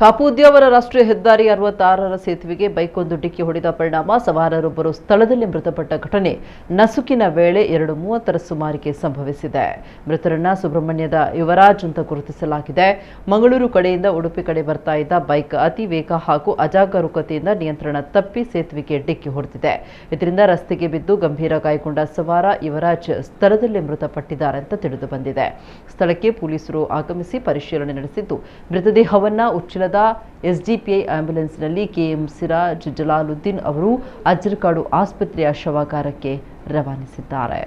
ಕಾಪುದ್ಯಾವರ ರಾಷ್ಟ್ರೀಯ ಹೆದ್ದಾರಿ 66ರ ಸೇತುವೆಗೆ ಬೈಕೊಂದು ಡಿಕ್ಕಿ ಹೊಡೆದ ಪರಿಣಾಮ ಸವಾರರೊಬ್ಬರು ಸ್ಥಳದಲ್ಲಿ ಮೃತಪಟ್ಟ ಘಟನೆ ನಸುಕಿನ ವೇಳೆ 2:30ರ ಸುಮಾರಿಗೆ ಸಂಭವಿಸಿದೆ. ಮೃತರನ್ನ ಸುಬ್ರಹ್ಮಣ್ಯದ ಯುವರಾಜ್ ಅಂತ ಗುರುತಿಸಲಾಗಿದೆ. ಮಂಗಳೂರು ಕಡೆಯಿಂದ ಉಡುಪಿ ಕಡೆ ಬರ್ತಾ ಇದ್ದ ಬೈಕ್ ಅತಿ ವೇಗ ಹಾಗೂ ಅಜಾಗರೂಕತೆಯಿಂದ ನಿಯಂತ್ರಣ ತಪ್ಪಿ ಸೇತುವೆಗೆ ಡಿಕ್ಕಿ ಹೊಡೆದಿದೆ. ಇದರಿಂದ ರಸ್ತೆಗೆ ಬಿದ್ದು ಗಂಭೀರ ಗಾಯಗೊಂಡ ಸವಾರ ಯುವರಾಜ್ ಸ್ಥಳದಲ್ಲೇ ಮೃತಪಟ್ಟಿದ್ದಾರೆ ಅಂತ ತಿಳಿದು ಬಂದಿದೆ. ಸ್ಥಳಕ್ಕೆ ಪೊಲೀಸರು ಆಗಮಿಸಿ ಪರಿಶೀಲನೆ ನಡೆಸಿದ್ದು ಮೃತದೇಹವನ್ನ ಉಚ್ಚಿಲದ ಎಸ್ಡಿಪಿಐ ಆಂಬ್ಯುಲೆನ್ಸ್ನಲ್ಲಿ ಕೆಎಂ ಸಿರಾಜ್ ಜಲಾಲುದ್ದೀನ್ ಅವರು ಅಜ್ಜರಕಾಡು ಆಸ್ಪತ್ರೆಯ ಶವಾಗಾರಕ್ಕೆ ರವಾನಿಸಿದ್ದಾರೆ.